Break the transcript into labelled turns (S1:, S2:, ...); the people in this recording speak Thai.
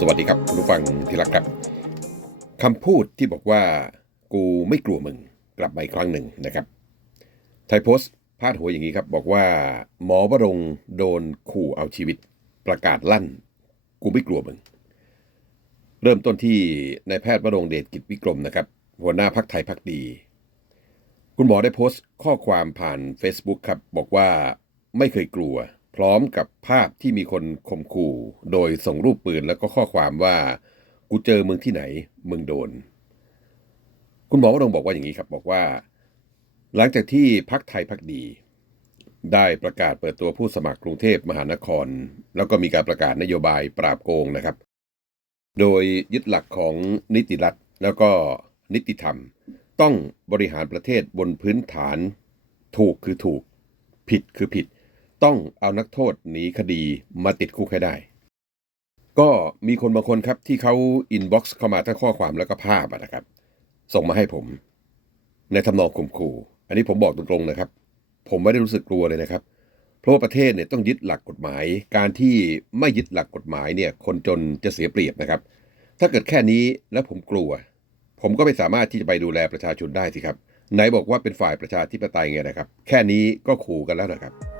S1: สวัสดีครับคุณผู้ฟังที่รักครับคำพูดที่บอกว่ากูไม่กลัวมึงกลับมาอีกครั้งหนึ่งนะครับไทยโพสต์พาดหัวอย่างนี้ครับ บอกว่า หมอวรงโดนขู่เอาชีวิต ประกาศลั่น กูไม่กลัวมึง เริ่มต้นที่นายแพทย์วรงเดชกิจวิกรมนะครับ หัวหน้าพักไทยพักดี คุณหมอได้โพสต์ข้อความผ่าน Facebook ครับ บอกว่าไม่เคยกลัว พร้อมกับภาพที่มีคนข่มขู่ โดยส่งรูปปืนแล้วก็ข้อความว่า กูเจอมึงที่ไหน มึงโดน คุณหมอวรงบอกว่าอย่างนี้ครับบอกว่า หลังจากที่พักไทยพักดี ได้ประกาศเปิดตัวผู้สมัครกรุงเทพมหานคร แล้วก็มีการประกาศนโยบายปราบโกงนะครับ โดยยึดหลักของนิติรัฐแล้วก็นิติธรรม ต้องบริหารประเทศบนพื้นฐาน ถูกคือถูก ผิดคือผิด ต้องเอานักโทษหนีคดีมาติดคุกให้ได้ ก็มีคนบางคนครับที่เขาอินบ็อกซ์เข้ามาทั้งข้อความแล้วก็ภาพนะครับ ส่งมาให้ผม ในทำนองข่มขู่ อันนี้ผมบอกตรงๆนะครับ ผมไม่ได้รู้สึกกลัวเลยนะครับ เพราะว่าประเทศเนี่ยต้องยึดหลักกฎหมาย การที่ไม่ยึดหลักกฎหมายเนี่ย คนจนจะเสียเปรียบนะครับ ถ้าเกิดแค่นี้แล้วผมกลัว ผมก็ไม่สามารถที่จะไปดูแลประชาชนได้สิครับไหนบอกว่าเป็นฝ่ายประชาธิปไตยไงนะครับ แค่นี้ก็ขู่กันแล้วนะครับ